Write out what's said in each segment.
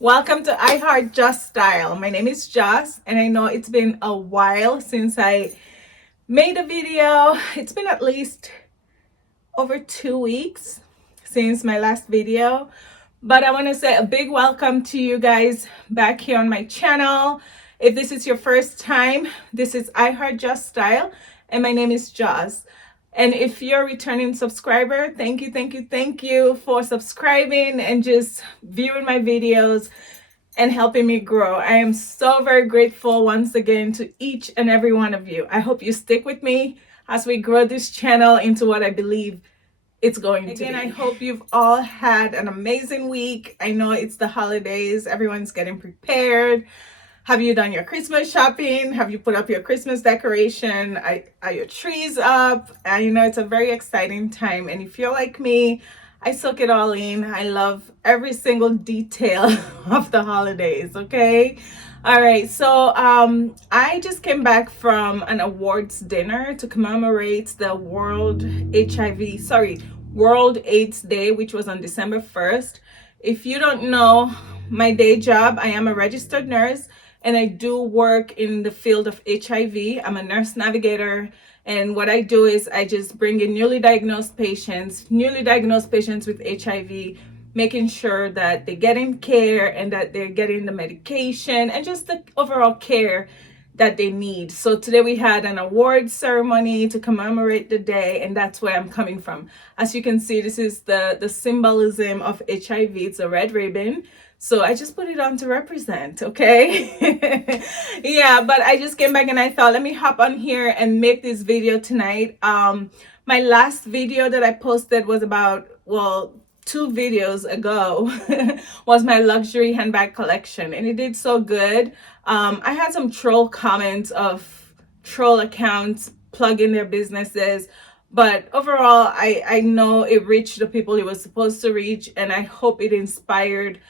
Welcome to I Heart Just Style. My name is Joss, and I know it's been a while since I made a video. It's been at least over 2 weeks since my last video, but I want to say a big welcome to you guys back here on my channel. If this is your first time, this is I Heart Just Style, and my name is Joss. And if you're a returning subscriber, thank you for subscribing and just viewing my videos and helping me grow. I am so very grateful once again to each and every one of you. I hope you stick with me as we grow this channel into what I believe it's going to be. Again, I hope you've all had an amazing week. I know it's the holidays, everyone's getting prepared. Have you done your Christmas shopping? Have you put up your Christmas decoration? Are your trees up? You know, it's a very exciting time. And if you're like me, I soak it all in. I love every single detail of the holidays, okay? All right, so I just came back from an awards dinner to commemorate the World AIDS Day, which was on December 1st. If you don't know, my day job, I am a registered nurse, and I do work in the field of HIV. I'm a nurse navigator, and what I do is I just bring in newly diagnosed patients with HIV, making sure that they're getting care and that they're getting the medication and just the overall care that they need. So today we had an award ceremony to commemorate the day, and that's where I'm coming from. As you can see, this is the symbolism of HIV. It's a red ribbon. So I just put it on to represent, okay? Yeah, but I just came back and I thought, let me hop on here and make this video tonight. My last video that I posted was about, well, 2 videos ago was my luxury handbag collection, and it did so good. I had some troll comments of troll accounts plugging their businesses, but overall, I know it reached the people it was supposed to reach, and I hope it inspired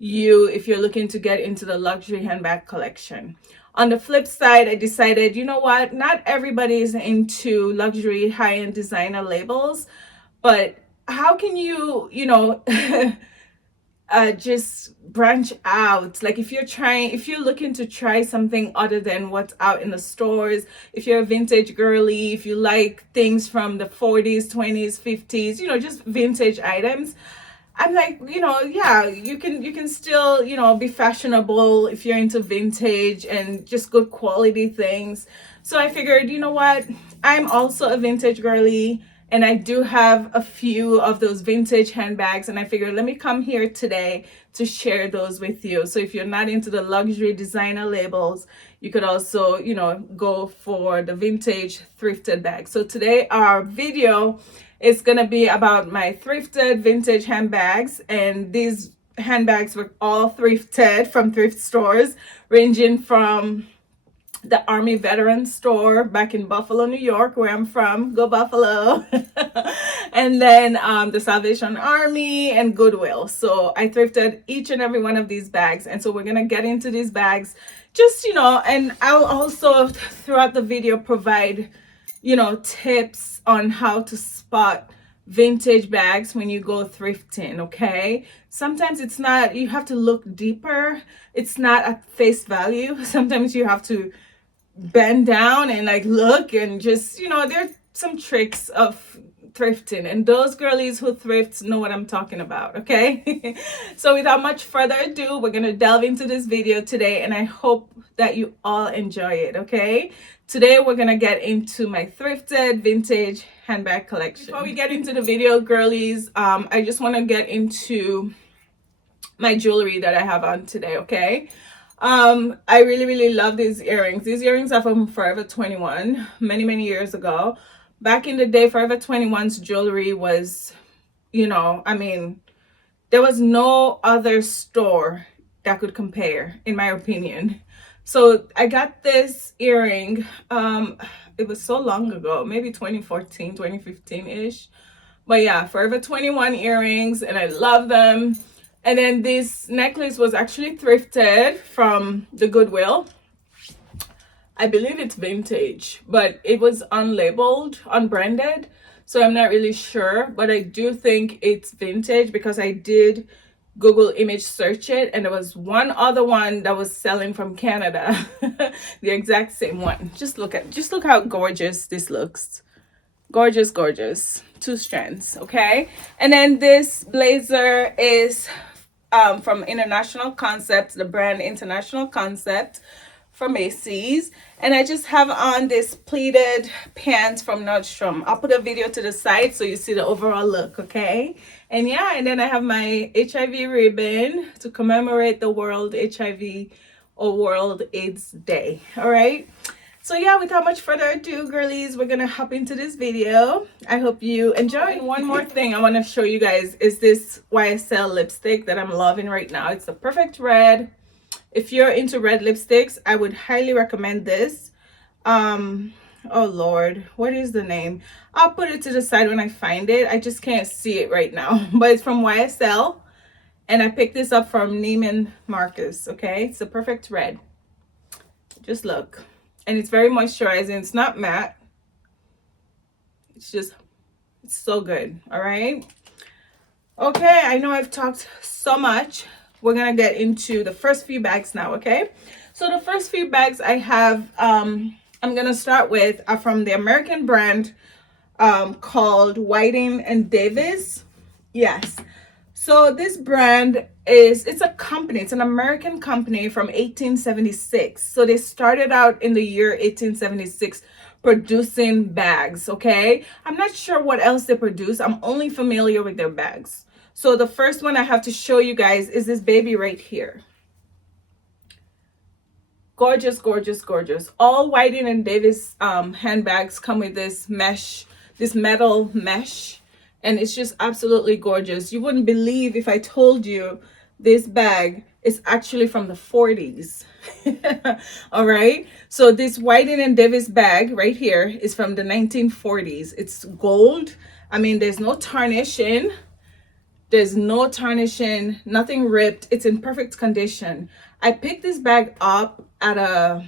you if you're looking to get into the luxury handbag collection. On the flip side, I decided, you know what, not everybody is into luxury high-end designer labels, but how can you just branch out? Like if you're looking to try something other than what's out in the stores, if you're a vintage girly, if you like things from the 40s, 20s, 50s, just vintage items, I'm like, yeah, you can still, be fashionable if you're into vintage and just good quality things. So I figured, you know what? I'm also a vintage girly, and I do have a few of those vintage handbags, and I figured let me come here today to share those with you. So if you're not into the luxury designer labels, you could also, go for the vintage thrifted bag. So today our video is gonna be about my thrifted vintage handbags, and these handbags were all thrifted from thrift stores, ranging from the Army Veteran Store back in Buffalo, New York, where I'm from. Go Buffalo. And then the Salvation Army and Goodwill. So I thrifted each and every one of these bags, and so we're gonna get into these bags just, and I'll also throughout the video provide tips on how to spot vintage bags when you go thrifting, okay? Sometimes it's not, you have to look deeper. It's not at face value. Sometimes you have to bend down and like look and just, there's some tricks of thrifting, and those girlies who thrift know what I'm talking about, okay? So without much further ado, we're gonna delve into this video today, and I hope that you all enjoy it, okay? Today we're gonna get into my thrifted vintage handbag collection. Before we get into the video, girlies, I just want to get into my jewelry that I have on today, okay? I really love these earrings. These earrings are from Forever 21, many years ago. Back in the day, Forever 21's jewelry was, there was no other store that could compare, in my opinion. So I got this earring, it was so long ago, maybe 2014, 2015-ish. But yeah, Forever 21 earrings, and I love them. And then this necklace was actually thrifted from the Goodwill. I believe it's vintage, but it was unlabeled, unbranded. So I'm not really sure, but I do think it's vintage because I did Google image search it, and there was one other one that was selling from Canada. The exact same one. Just look how gorgeous this looks. Gorgeous, gorgeous. 2 strands, okay? And then this blazer is from International Concept, the brand International Concept from Macy's. And I just have on this pleated pants from Nordstrom. I'll put a video to the side so you see the overall look, okay? And yeah, and then I have my HIV ribbon to commemorate the World HIV or World AIDS Day, all right? So yeah, without much further ado, girlies, we're gonna hop into this video. I hope you enjoy. And one more thing I want to show you guys is this YSL lipstick that I'm loving right now. It's the Perfect Red. If you're into red lipsticks, I would highly recommend this. Oh Lord, what is the name? I'll put it to the side when I find it. I just can't see it right now, but it's from YSL, and I picked this up from Neiman Marcus. Okay, it's the Perfect Red. Just look. And it's very moisturizing. It's not matte. It's so good. All right. Okay, I know I've talked so much. We're gonna get into the first few bags now, okay? So the first few bags I have, I'm gonna start with are from the American brand called Whiting and Davis. Yes. So this brand it's a company, it's an American company from 1876. So they started out in the year 1876 producing bags, okay? I'm not sure what else they produce. I'm only familiar with their bags. So the first one I have to show you guys is this baby right here. Gorgeous, gorgeous, gorgeous. All Whiting and Davis handbags come with this mesh, this metal mesh. And it's just absolutely gorgeous. You wouldn't believe if I told you this bag is actually from the 40s. All right. So this Whiting and Davis bag right here is from the 1940s. It's gold. I mean, there's no tarnishing. There's no tarnishing, nothing ripped. It's in perfect condition. I picked this bag up at a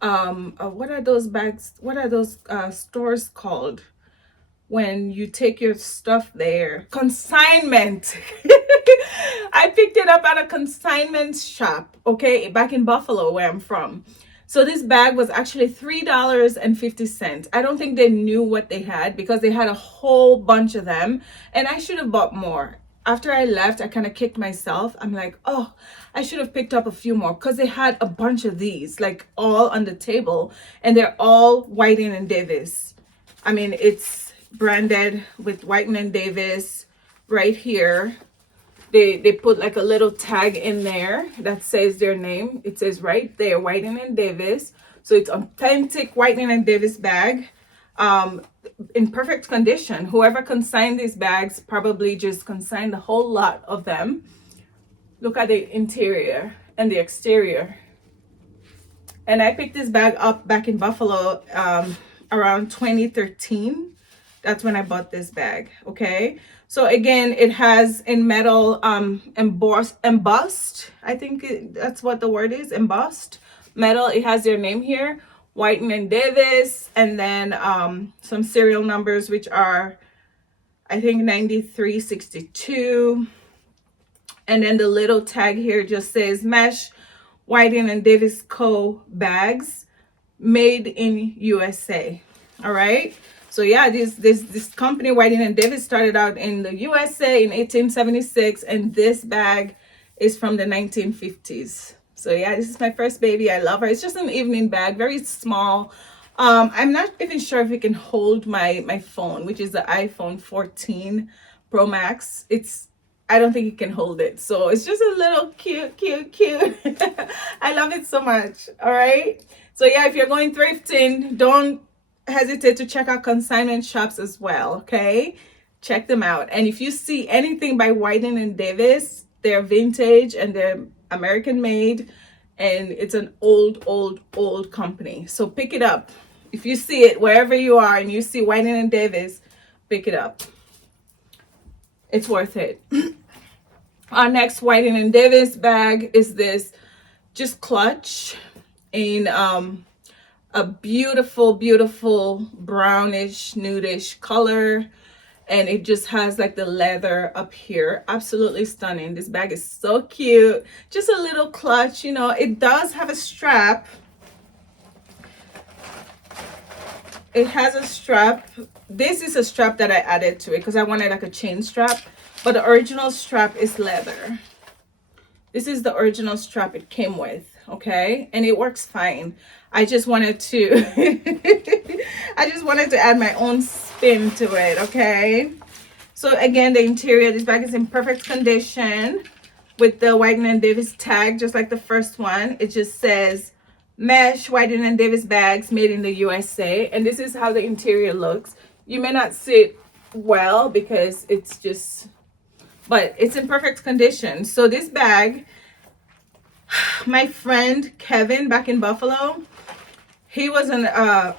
what are those bags? What are those stores called? When you take your stuff there, consignment. I picked it up at a consignment shop, okay, back in Buffalo where I'm from. So this bag was actually $3.50. I don't think they knew what they had because they had a whole bunch of them, and I should have bought more. After I left, I kind of kicked myself. I'm like, oh, I should have picked up a few more because they had a bunch of these, like all on the table, and they're all Whiting and Davis. I mean, it's branded with Whiting and Davis right here. They put like a little tag in there that says their name. It says right there, Whiting and Davis. So it's authentic Whiting and Davis bag, in perfect condition. Whoever consigned these bags probably just consigned a whole lot of them. Look at the interior and the exterior. And I picked this bag up back in Buffalo around 2013. That's when I bought this bag, okay? So again, it has in metal embossed. I think that's what the word is, embossed metal. It has their name here, Whiting and Davis, and then some serial numbers, which are, I think, 9362. And then the little tag here just says Mesh Whiting and Davis Co. bags made in USA. All right. So yeah, this company Whiting and Davis started out in the USA in 1876, and this bag is from the 1950s. So yeah, this is my first baby. I love her. It's just an evening bag, very small. I'm not even sure if it can hold my phone, which is the iPhone 14 Pro Max. I don't think it can hold it. So it's just a little cute. I love it so much. All right. So yeah, if you're going thrifting, don't hesitate to check out consignment shops as well, okay? Check them out. And if you see anything by Whiting and Davis, they're vintage and they're American made, and it's an old company. So pick it up. If you see it wherever you are and you see Whiting and Davis, pick it up. It's worth it. Our next Whiting and Davis bag is this just clutch in a beautiful brownish nudish color, and it just has like the leather up here. Absolutely stunning. This bag is so cute. Just a little clutch, you know. It does have a strap. It has a strap. This is a strap that I added to it because I wanted like a chain strap, but the original strap is leather. This is the original strap it came with, okay? And it works fine. I just wanted to I just wanted to add my own spin to it, okay? So again, the interior, this bag is in perfect condition with the Whiting & Davis tag, just like the first one. It just says mesh Whiting & Davis bags made in the USA, and this is how the interior looks. You may not see it well because it's just, but it's in perfect condition. So this bag, my friend Kevin back in Buffalo, he was an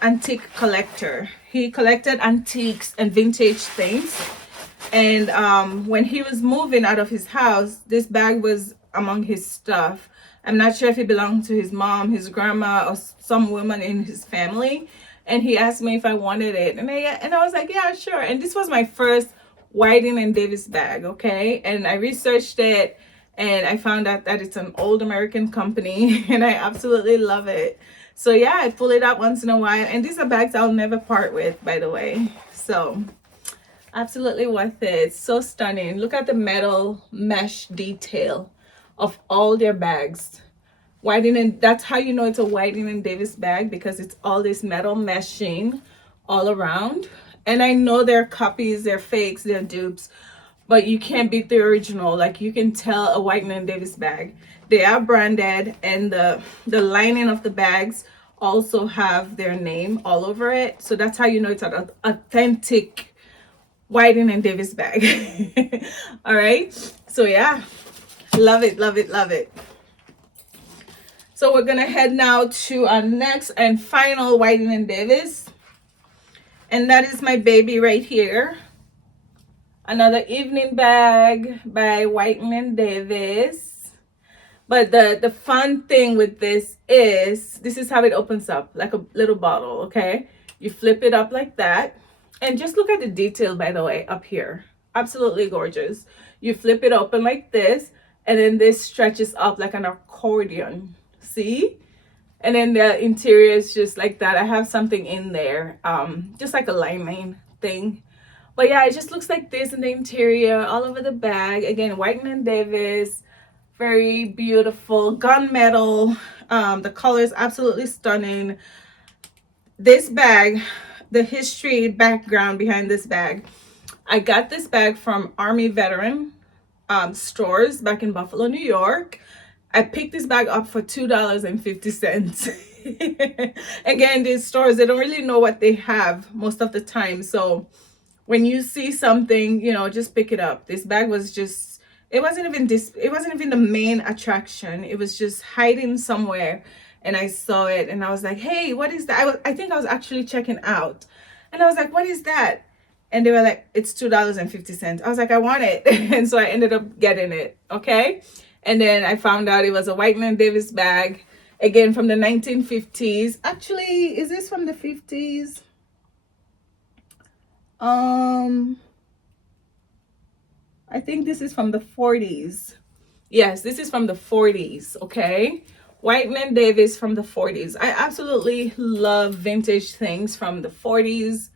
antique collector. He collected antiques and vintage things, and when he was moving out of his house, this bag was among his stuff. I'm not sure if it belonged to his mom, his grandma, or some woman in his family, and he asked me if I wanted it, and I was like, yeah, sure. And this was my first Whiting & Davis bag, okay? And I researched it, and I found out that it's an old American company, and I absolutely love it. So yeah, I pull it out once in a while, and these are bags I'll never part with, by the way. So absolutely worth it. So stunning. Look at the metal mesh detail of all their bags. Whiting, that's how you know it's a Whiting & Davis bag, because it's all this metal meshing all around. And I know they're copies, they're fakes, they're dupes, but you can't beat the original. Like, you can tell a Whiting & Davis bag. They are branded, and the lining of the bags also have their name all over it. So that's how you know it's an authentic Whiting & Davis bag. All right. So yeah, love it, love it, love it. So we're gonna head now to our next and final Whiting & Davis, and that is my baby right here. Another evening bag by Whiting & Davis. But the fun thing with this is how it opens up, like a little bottle, okay? You flip it up like that. And just look at the detail, by the way, up here. Absolutely gorgeous. You flip it open like this, and then this stretches up like an accordion. See? And then the interior is just like that. I have something in there, just like a lining thing. But yeah, it just looks like this in the interior, all over the bag. Again, Whiting & Davis. Very beautiful gunmetal. The color is absolutely stunning. This bag, the history background behind this bag, I got this bag from Army veteran stores back in Buffalo, New York. I picked this bag up for $2.50. Again, these stores, they don't really know what they have most of the time. So when you see something, you know, just pick it up. This bag was just, it wasn't even the main attraction. It was just hiding somewhere, and I saw it, and I was like, hey, what is that? I think I was actually checking out, and I was like, what is that? And they were like, it's $2.50. I was like, I want it. And so I ended up getting it, okay? And then I found out it was a Whiting & Davis bag, again from the 1950s. Actually, is this from the 50s? I think this is from the 40s. Yes, this is from the 40s, okay? Whiting & Davis from the 40s. I absolutely love vintage things from the 40s,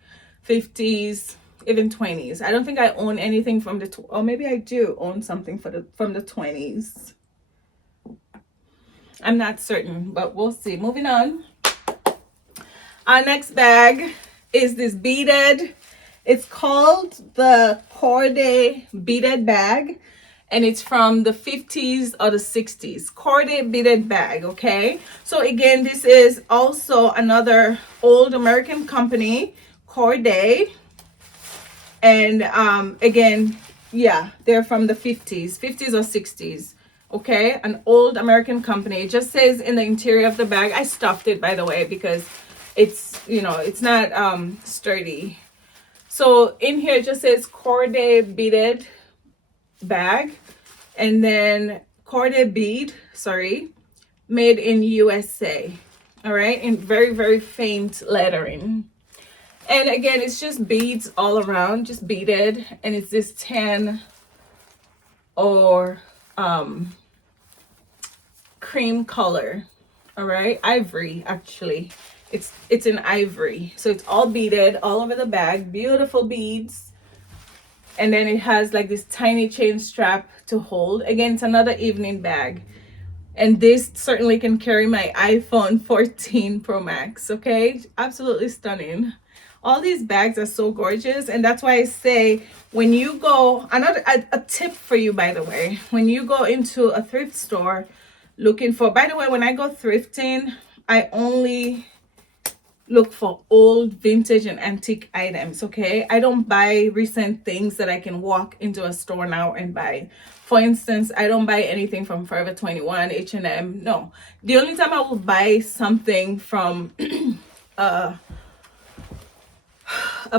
50s, even 20s. I don't think I own anything from the, or maybe I do own something from the 20s. I'm not certain, but we'll see. Moving on. Our next bag is this beaded. It's called the Cordè Beaded Bag, and it's from the 50s or the 60s. Cordè Beaded Bag, okay? So again, this is also another old American company, Cordè. And again, yeah, they're from the 50s or 60s, okay? An old American company. It just says in the interior of the bag. I stuffed it, by the way, because it's, you know, it's not sturdy. So in here it just says Cordè Beaded Bag, and then Cordè bead, made in USA. All right, in very, very faint lettering. And again, it's just beads all around, just beaded, and it's this tan or cream color. All right, ivory, actually. It's in ivory, so it's all beaded all over the bag, beautiful beads. And then it has like this tiny chain strap to hold. Again, it's another evening bag, and this certainly can carry my iPhone 14 Pro Max. Okay, absolutely stunning. All these bags are so gorgeous, and that's why I say, when you go, another a tip for you, by the way, when you go into a thrift store looking for, by the way, when I go thrifting, I only look for old, vintage, and antique items. Okay, I don't buy recent things that I can walk into a store now and buy. For instance, I don't buy anything from Forever 21, H&M. No, the only time I will buy something from a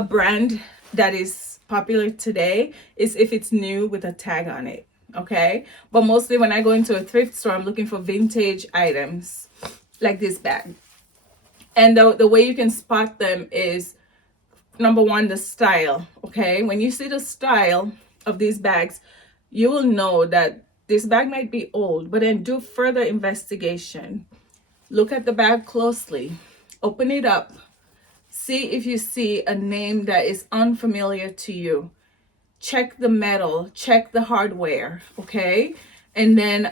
brand that is popular today is if it's new with a tag on it. Okay, but mostly when I go into a thrift store, I'm looking for vintage items like this bag. And the way you can spot them is, number one, the style. Okay, when you see the style of these bags, you will know that this bag might be old. But then do further investigation. Look at the bag closely, open it up, see if you see a name that is unfamiliar to you. Check the metal, check the hardware. Okay, and then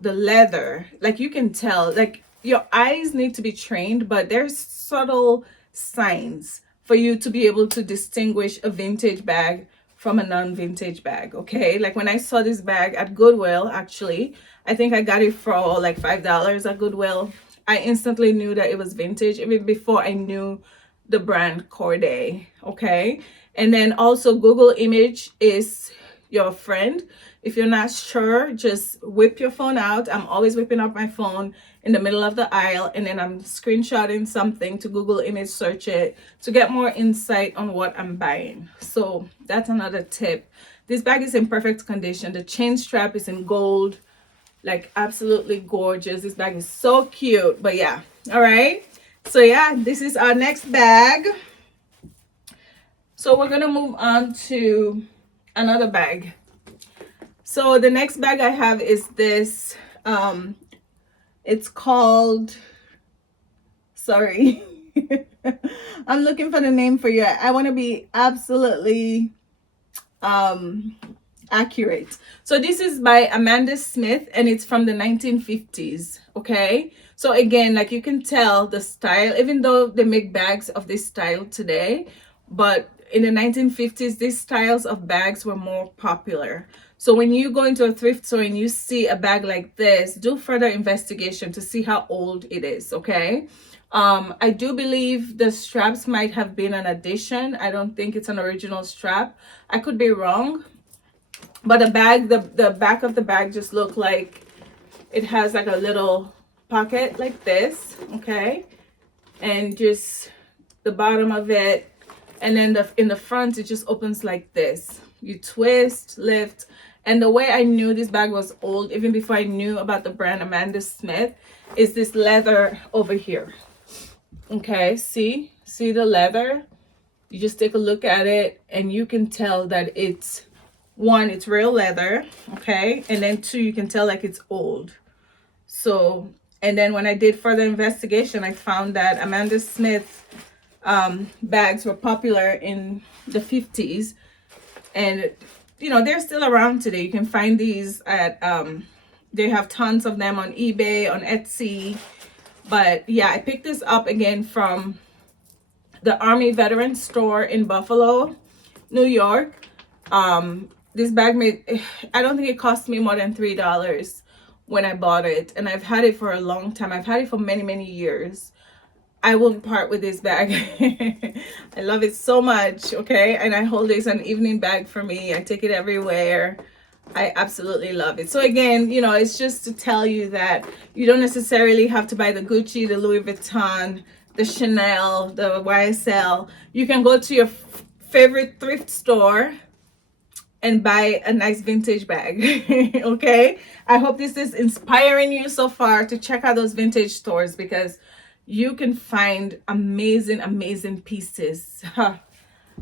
the leather, like you can tell, like your eyes need to be trained, but there's subtle signs for you to be able to distinguish a vintage bag from a non-vintage bag. Okay, like when I saw this bag at Goodwill, actually, I think I got it for like $5 at Goodwill. I instantly knew that it was vintage even before I knew the brand Cordè. Okay, and then also Google image is your friend. If you're not sure, just whip your phone out. I'm always whipping up my phone in the middle of the aisle, and then I'm screenshotting something to Google image search it to get more insight on what I'm buying. So that's another tip. This bag is in perfect condition. The chain strap is in gold, like absolutely gorgeous. This bag is so cute. But yeah, all right, so yeah, this is our next bag. So we're gonna move on to another bag. So the next bag I have is this. It's called, sorry, I'm looking for the name for you. I want to be absolutely accurate. So this is by Amanda Smith, and it's from the 1950s. Okay, so again, like you can tell the style, even though they make bags of this style today, but in the 1950s, these styles of bags were more popular. So when you go into a thrift store and you see a bag like this, do further investigation to see how old it is. Okay, I do believe the straps might have been an addition. I don't think it's an original strap. I could be wrong, but the bag, the back of the bag just looked like it has like a little pocket like this. Okay, and just the bottom of it, and then in the front it just opens like this. You twist, lift. And the way I knew this bag was old, even before I knew about the brand Amanda Smith, is this leather over here. Okay, see the leather? You just take a look at it and you can tell that it's, one, it's real leather. Okay, and then two, you can tell like it's old. So, and then when I did further investigation, I found that Amanda Smith bags were popular in the 50s, and you know, they're still around today. You can find these at they have tons of them on eBay, on Etsy. But yeah, I picked this up again from the Army Veteran Store in Buffalo, New York. This bag made, I don't think it cost me more than $3 when I bought it, and I've had it for a long time. I've had it for many years. I won't part with this bag. I love it so much. Okay, and I hold it as an evening bag for me. I take it everywhere. I absolutely love it. So again, you know, it's just to tell you that you don't necessarily have to buy the Gucci, the Louis Vuitton, the Chanel, the YSL. You can go to your favorite thrift store and buy a nice vintage bag. Okay, I hope this is inspiring you so far to check out those vintage stores, because you can find amazing pieces.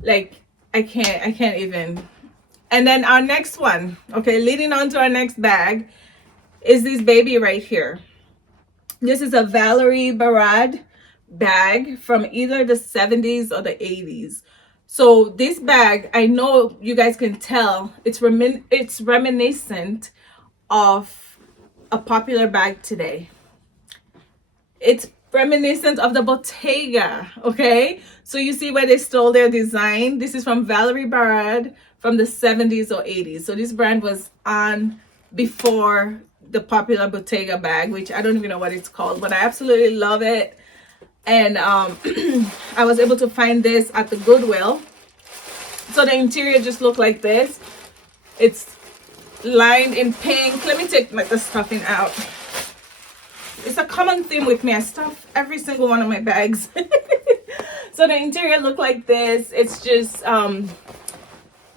Like I can't even. And then our next one, okay, leading on to our next bag, is this baby right here. This is a Valerie Barad bag from either the 70s or the 80s. So this bag, I know you guys can tell, it's reminiscent of a popular bag today. It's reminiscent of the Bottega, okay? So you see where they stole their design. This is from Valerie Barad from the 70s or 80s. So this brand was on before the popular Bottega bag, which I don't even know what it's called, but I absolutely love it. And I was able to find this at the Goodwill. So the interior just looked like this. It's lined in pink. Let me take the stuffing out. It's a common theme with me. I stuff every single one of my bags. So the interior looked like this. It's just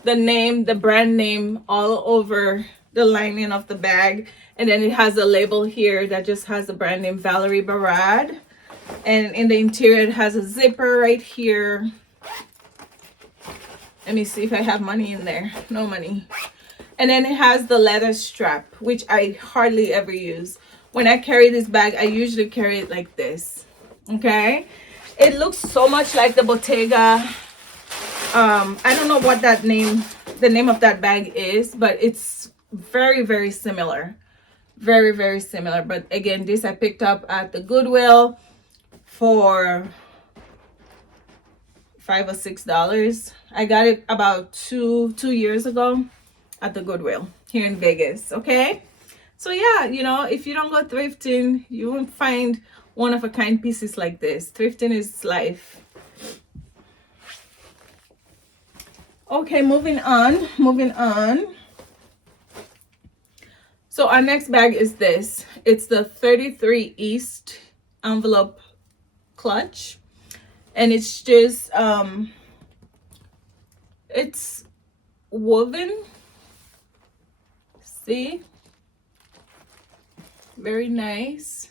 the brand name all over the lining of the bag. And then it has a label here that just has the brand name Valerie Barad. And in the interior, it has a zipper right here. Let me see if I have money in there. No money. And then it has the leather strap, which I hardly ever use. When I carry this bag, I usually carry it like this. Okay? It looks so much like the Bottega. I don't know what the name of that bag is, but it's very similar. Very similar. But again, this I picked up at the Goodwill for $5 or $6. I got it about two years ago at the Goodwill here in Vegas. Okay, so yeah, you know, if you don't go thrifting, you won't find one-of-a-kind pieces like this. Thrifting is life. Okay, moving on. So our next bag is this. It's the 33 East envelope clutch, and it's just it's woven. See, very nice.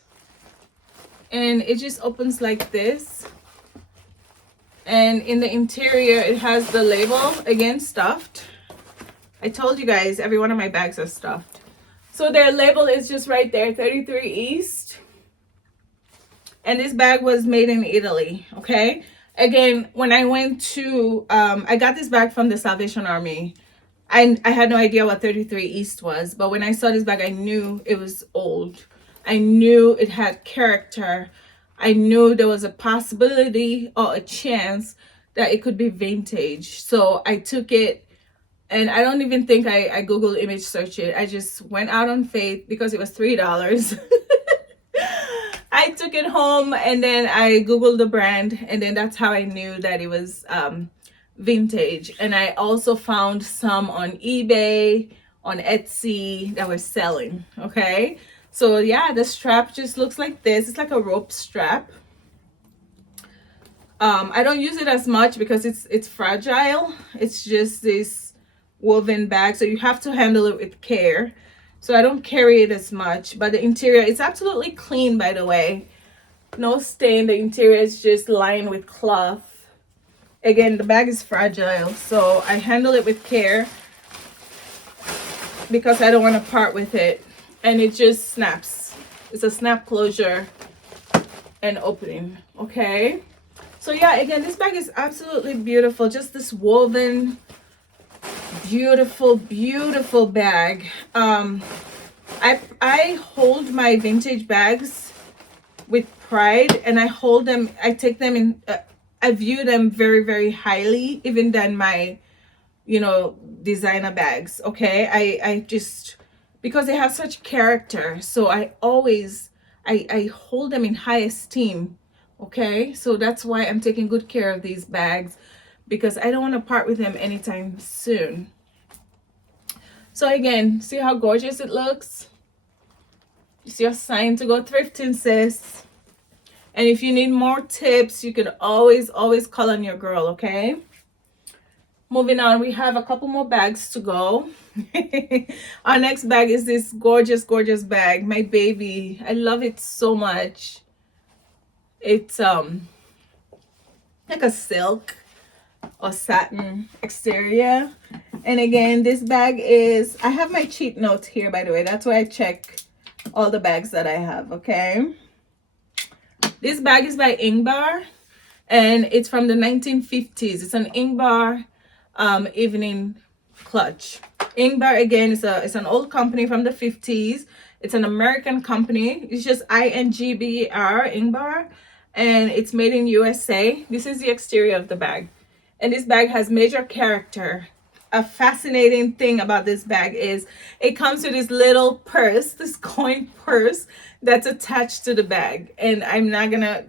And it just opens like this, and in the interior it has the label, again stuffed. I told you guys every one of my bags are stuffed. So their label is just right there, 33 East. And this bag was made in Italy. Okay, again, when I went to I got this bag from the Salvation Army. I had no idea what 33 East was, but when I saw this bag, I knew it was old. I knew it had character. I knew there was a possibility or a chance that it could be vintage. So I took it, and I don't even think I Google image search it. I just went out on faith because it was $3. I took it home, and then I Googled the brand, and then that's how I knew that it was vintage. And I also found some on eBay, on Etsy, that were selling. Okay, so yeah, the strap just looks like this. It's like a rope strap. I don't use it as much because it's fragile. It's just this woven bag, so you have to handle it with care. So I don't carry it as much. But the interior, it's absolutely clean, by the way. No stain. The interior is just lined with cloth. Again, the bag is fragile, so I handle it with care because I don't want to part with it. And it just snaps. It's a snap closure and opening. Okay, so yeah, again, this bag is absolutely beautiful. Just this woven, beautiful bag. I hold my vintage bags with pride, and I take them in, I view them very highly, even than my, you know, designer bags. Okay, I just, because they have such character, so I always I hold them in high esteem. Okay, so that's why I'm taking good care of these bags, because I don't want to part with them anytime soon. So again, see how gorgeous it looks? It's your sign to go thrifting, sis. And if you need more tips, you can always call on your girl. Okay, moving on, we have a couple more bags to go. Our next bag is this gorgeous bag, my baby. I love it so much. It's like a silk or satin exterior. And again, this bag is, I have my cheat notes here, by the way. That's why I check all the bags that I have. Okay, this bag is by Ingber, and it's from the 1950s. It's an Ingber evening clutch. Ingber, again, is an old company from the 50s. It's an American company. It's just INGBER, Ingber, and it's made in USA. This is the exterior of the bag, and this bag has major character. A fascinating thing about this bag is it comes with this little purse, this coin purse that's attached to the bag. And I'm not gonna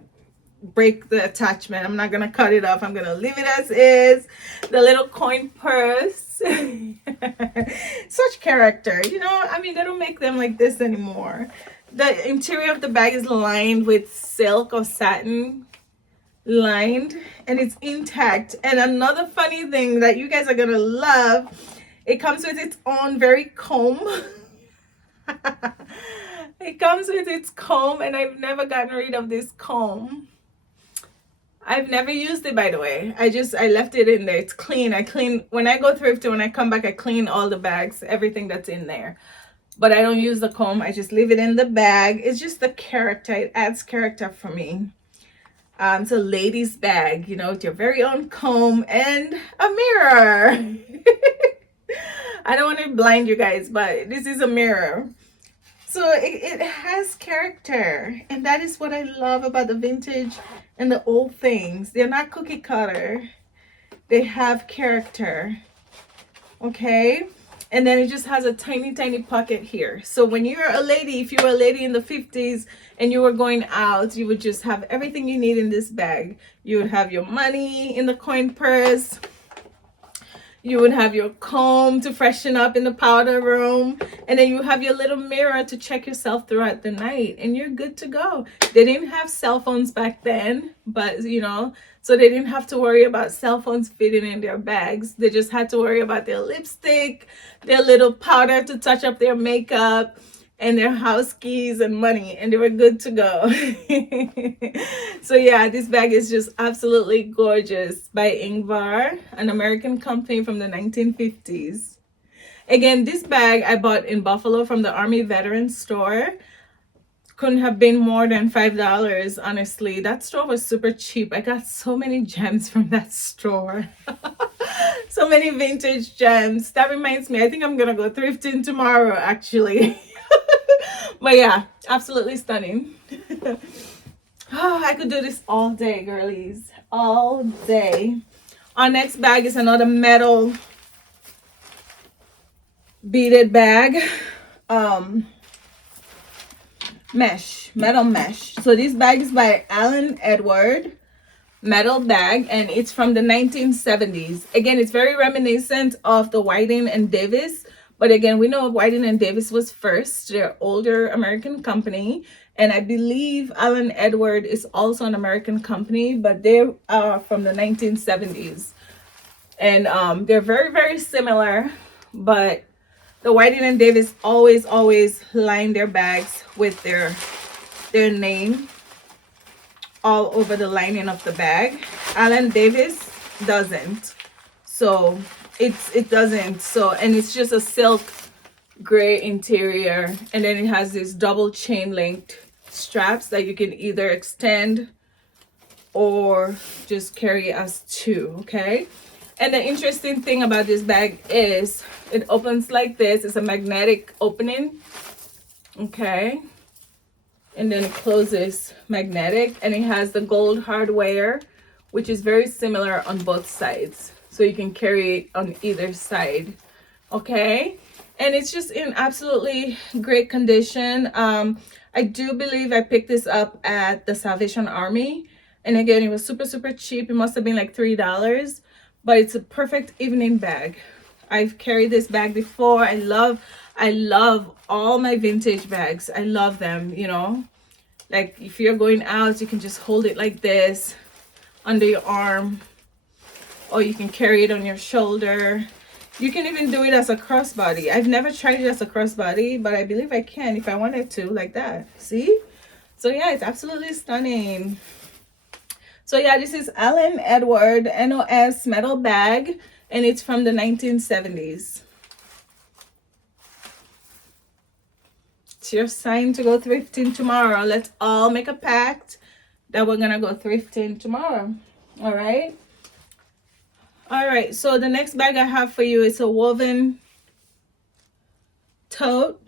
break the attachment. I'm not gonna cut it off. I'm gonna leave it as is. The little coin purse. Such character, you know. I mean, they don't make them like this anymore. The interior of the bag is lined with silk or satin, lined, and it's intact. And another funny thing that you guys are gonna love, it comes with its own very comb. It comes with its comb, and I've never gotten rid of this comb. I've never used it, by the way. I left it in there. It's clean. I clean when I go thrifting. When I come back, I clean all the bags, everything that's in there. But I don't use the comb. I just leave it in the bag. It's just the character. It adds character for me. It's a lady's bag, you know, with your very own comb and a mirror. I don't want to blind you guys, but this is a mirror. So it has character, and that is what I love about the vintage and the old things. They're not cookie cutter. They have character. Okay? And then it just has a tiny, tiny pocket here. So when you're a lady, if you were a lady in the 50s and you were going out, you would just have everything you need in this bag. You would have your money in the coin purse. You would have your comb to freshen up in the powder room. And then you have your little mirror to check yourself throughout the night. And you're good to go. They didn't have cell phones back then, but you know, so they didn't have to worry about cell phones fitting in their bags. They just had to worry about their lipstick, their little powder to touch up their makeup, and their house keys and money, and they were good to go. So yeah, this bag is just absolutely gorgeous, by Ingber, an American company from the 1950s. Again, this bag I bought in Buffalo from the Army Veterans Store. Couldn't have been more than $5, honestly. That store was super cheap. I got so many gems from that store. So many vintage gems. That reminds me, I think I'm gonna go thrifting tomorrow, actually. But yeah, absolutely stunning. Oh, I could do this all day, girlies, all day. Our next bag is another metal beaded bag, metal mesh. So this bag is by Allan Edward, metal bag, and it's from the 1970s. Again, it's very reminiscent of the Whiting and Davis. But again, we know Whiting and Davis was first. They're older American company. And I believe Allan Edward is also an American company, but they are from the 1970s. And they're very, very similar. But the Whiting and Davis always line their bags with their name all over the lining of the bag. Allan Davis doesn't. So it doesn't. So, and it's just a silk gray interior, and then it has these double chain linked straps that you can either extend or just carry as two. Okay. And the interesting thing about this bag is it opens like this. It's a magnetic opening. Okay. And then it closes magnetic, and it has the gold hardware, which is very similar on both sides. So you can carry it on either side. Okay. And it's just in absolutely great condition. I do believe I picked this up at the Salvation Army. And again, it was super, super cheap. It must have been like $3. But it's a perfect evening bag. I've carried this bag before. I love all my vintage bags. I love them, you know. Like if you're going out, you can just hold it like this under your arm. Or you can carry it on your shoulder. You can even do it as a crossbody. I've never tried it as a crossbody, but I believe I can if I wanted to, like that. See? So yeah, it's absolutely stunning. So yeah, this is Allan Edward NOS metal bag, and it's from the 1970s. It's your sign to go thrifting tomorrow. Let's all make a pact that we're gonna go thrifting tomorrow. All right. All right, so the next bag I have for you is a woven tote,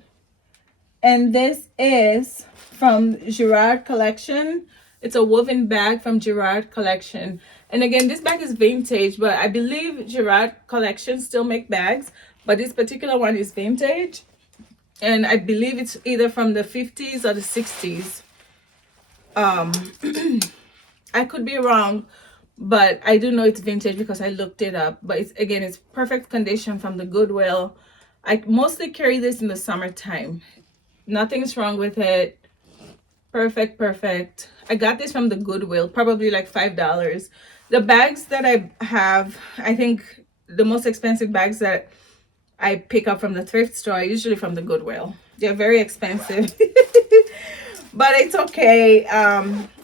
and this is from Gerard collection. It's a woven bag from Gerard collection, and again, this bag is vintage, but I believe Gerard collection still make bags, but this particular one is vintage, and I believe it's either from the 50s or the 60s. I could be wrong, but I do know it's vintage because I looked it up. But it's, again, it's perfect condition from the Goodwill. I mostly carry this in the summertime. Nothing's wrong with it. Perfect. I got this from the Goodwill, probably like $5. The bags that I have, I think the most expensive bags that I pick up from the thrift store are usually from the Goodwill. They're very expensive, but it's okay.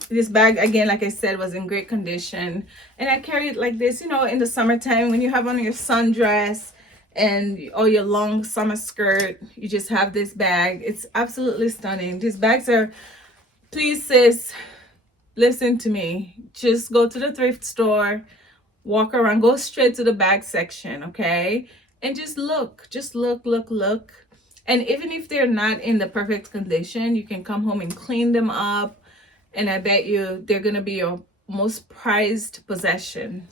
This bag, again, like I said, was in great condition, and I carry it like this, you know, in the summertime when you have on your sundress and or your long summer skirt. You just have this bag. It's absolutely stunning. These bags are, please sis, listen to me, just go to the thrift store, walk around, go straight to the bag section, okay, and just look, and even if they're not in the perfect condition, you can come home and clean them up, and I bet you they're gonna be your most prized possession.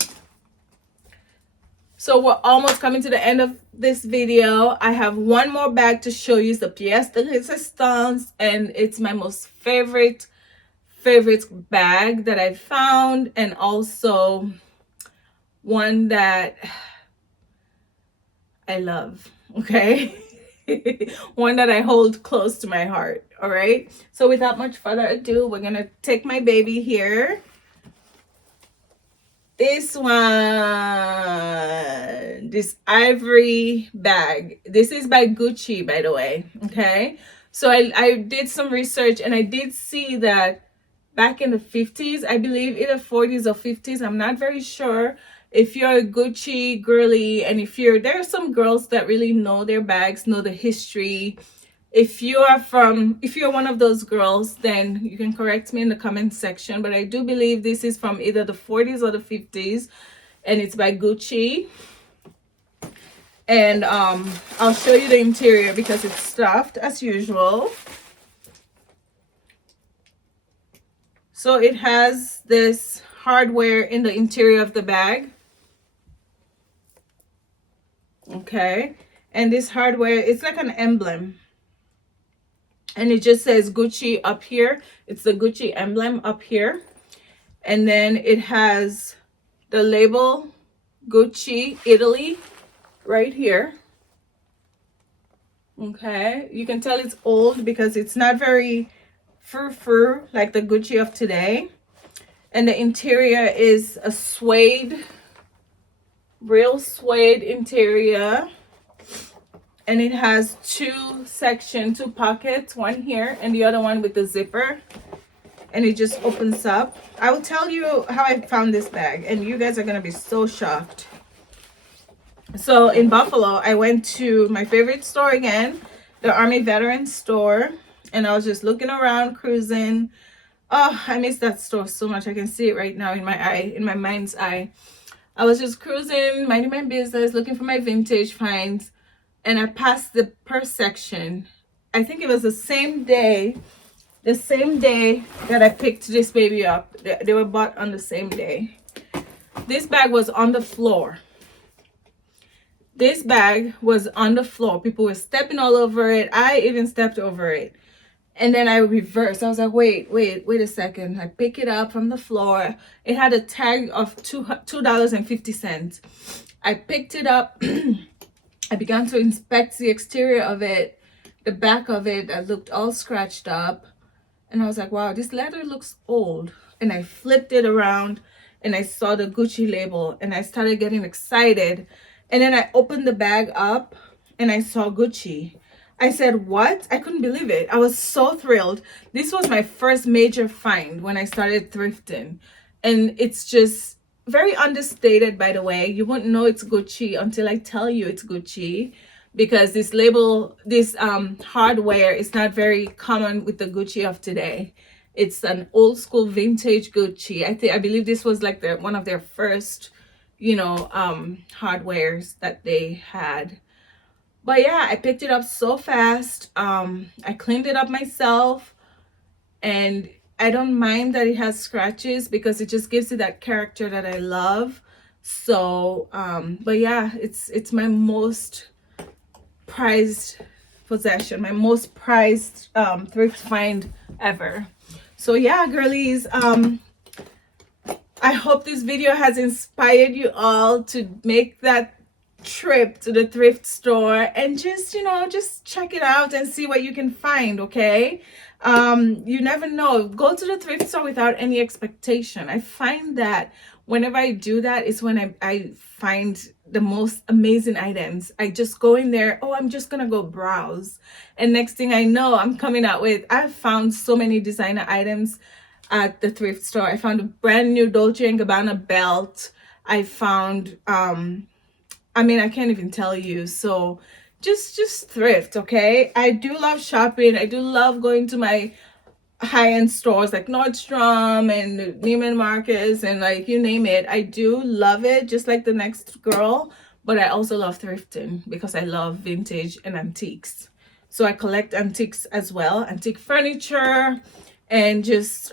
So we're almost coming to the end of this video. I have one more bag to show you. It's the pièce de résistance, and it's my most favorite bag that I found, and also one that I love, okay? One that I hold close to my heart. All right, so without much further ado, we're gonna take my baby here. This one, this ivory bag, this is by Gucci, by the way. Okay, so I did some research, and I did see that back in the 50s, I believe either 40s or 50s, I'm not very sure, if you're a Gucci girly, and if there are some girls that really know their bags, know the history. If you're one of those girls, then you can correct me in the comment section, but I do believe this is from either the 40s or the 50s, and it's by Gucci. And I'll show you the interior because it's stuffed as usual. So it has this hardware in the interior of the bag. Okay, and this hardware, it's like an emblem, and it just says Gucci up here. It's the Gucci emblem up here, and then it has the label Gucci Italy right here. Okay, you can tell it's old because it's not very fur like the Gucci of today. And the interior is a suede, real suede interior, and it has two pockets, one here and the other one with the zipper, and it just opens up. I will tell you how I found this bag, and you guys are gonna be so shocked. So in Buffalo, I went to my favorite store again, the Army Veterans store, and I was just looking around, cruising. Oh, I miss that store so much. I can see it right now in my mind's eye. I was just cruising, minding my business, looking for my vintage finds, and I passed the purse section. I think it was the same day that I picked this baby up. They were bought on the same day. This bag was on the floor. This bag was on the floor. People were stepping all over it. I even stepped over it. And then I reversed. I was like, wait a second. I pick it up from the floor. It had a tag of $2.50. I picked it up. I began to inspect the exterior of it, the back of it that looked all scratched up. And I was like, wow, this leather looks old. And I flipped it around and I saw the Gucci label, and I started getting excited. And then I opened the bag up and I saw Gucci. I said, what? I couldn't believe it. I was so thrilled. This was my first major find when I started thrifting. and it's just very understated. By the way, you won't know it's Gucci until I tell you it's Gucci, because this label, this hardware is not very common with the Gucci of today. It's an old school vintage Gucci. I believe this was like one of their first, you know, hardwares that they had. But yeah, I picked it up so fast. I cleaned it up myself, and I don't mind that it has scratches because it just gives it that character that I love. So but yeah, it's my most prized possession, my most prized thrift find ever. So yeah, girlies, I hope this video has inspired you all to make that trip to the thrift store and just, you know, just check it out and see what you can find. Okay, you never know. Go to the thrift store without any expectation. I find that whenever I do that is when I find the most amazing items. I just go in there, oh, I'm just gonna go browse, and next thing I know, I'm coming out with, I've found so many designer items at the thrift store. I found a brand new Dolce & Gabbana belt. I found I mean, I can't even tell you. So just thrift. Okay, I do love shopping. I do love going to my high-end stores like Nordstrom and Neiman Marcus and like you name it. I do love it, just like the next girl. But I also love thrifting because I love vintage and antiques. So I collect antiques as well, antique furniture and just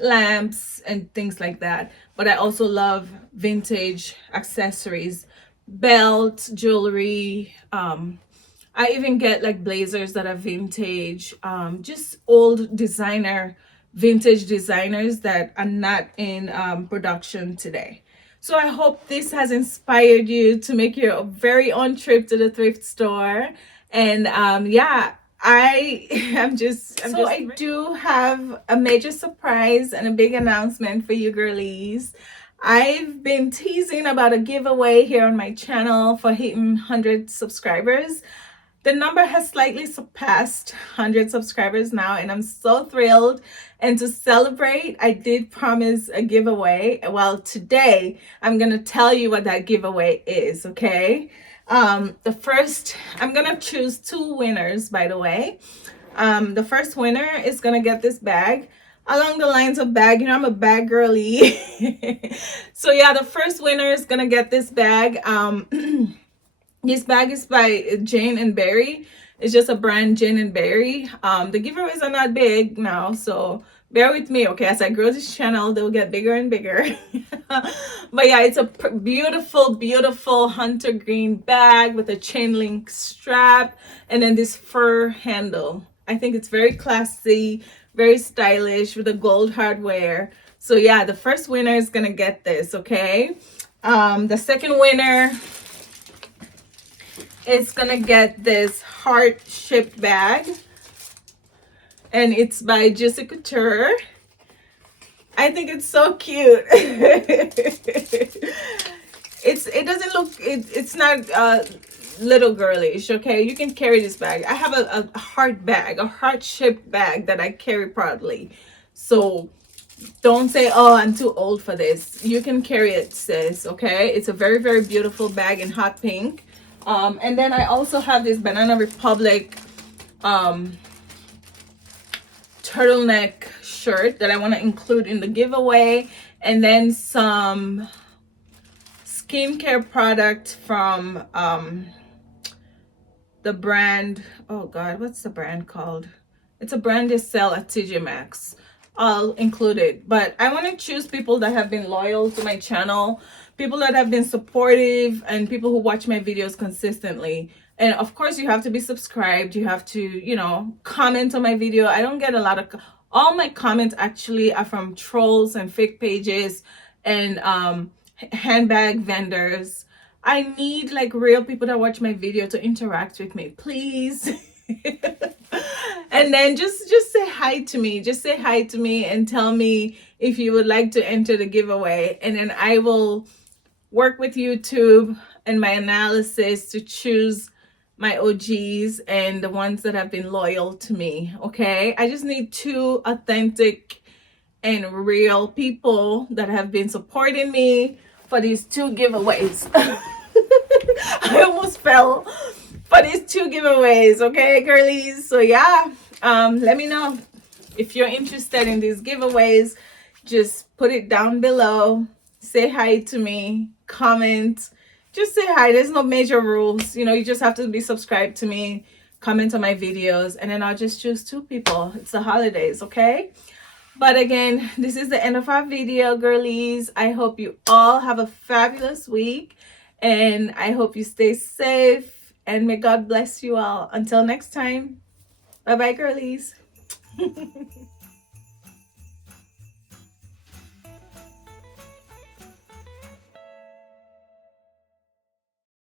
lamps and things like that. But I also love vintage accessories, belts, jewelry. I even get like blazers that are vintage, just old designer, vintage designers that are not in production today. So I hope this has inspired you to make your very own trip to the thrift store. And yeah, I do have a major surprise and a big announcement for you girlies. I've been teasing about a giveaway here on my channel for hitting 100 subscribers. The number has slightly surpassed 100 subscribers now, and I'm so thrilled. And to celebrate, I did promise a giveaway. Well, today I'm gonna tell you what that giveaway is. Okay, I'm gonna choose 2 winners, by the way. The first winner is gonna get this bag. Along the lines of bag, you know, I'm a bag girly. So yeah, the first winner is gonna get this bag. This bag is by Jane and Barry. It's just a brand, Jane and Barry. The giveaways are not big now, so bear with me, okay? As I grow this channel, they'll get bigger and bigger. But yeah, it's a beautiful, beautiful hunter green bag with a chain link strap and then this fur handle. I think it's very classy, very stylish with a gold hardware. So yeah, the first winner is gonna get this, okay? The second winner is gonna get this heart-shaped bag, and it's by Juicy Couture. I think it's so cute. It's not little girlish, okay? You can carry this bag. I have a heart bag, a heart-shaped bag that I carry proudly. So don't say, oh, I'm too old for this. You can carry it, sis, okay? It's a very, very beautiful bag in hot pink. And then I also have this Banana Republic turtleneck shirt that I want to include in the giveaway, and then some skincare product from the brand, oh god, what's the brand called? It's a brand they sell at TJ Maxx. I'll include it, but I want to choose people that have been loyal to my channel, people that have been supportive, and people who watch my videos consistently. And of course, you have to be subscribed. You have to, you know, comment on my video. I don't get a lot of, all my comments actually are from trolls and fake pages and handbag vendors. I need like real people that watch my video to interact with me, please. And then just say hi to me. Just say hi to me and tell me if you would like to enter the giveaway, and then I will work with YouTube and my analysis to choose my OGs and the ones that have been loyal to me. Okay, I just need 2 authentic and real people that have been supporting me for these 2 giveaways. I almost fell for these 2 giveaways, okay, girlies? So yeah, let me know if you're interested in these giveaways. Just put it down below, say hi to me, comment, just say hi. There's no major rules, you know, you just have to be subscribed to me, comment on my videos, and then I'll just choose 2 people. It's the holidays, okay? But again, this is the end of our video, girlies. I hope you all have a fabulous week, and I hope you stay safe, and may God bless you all. Until next time, bye bye, girlies.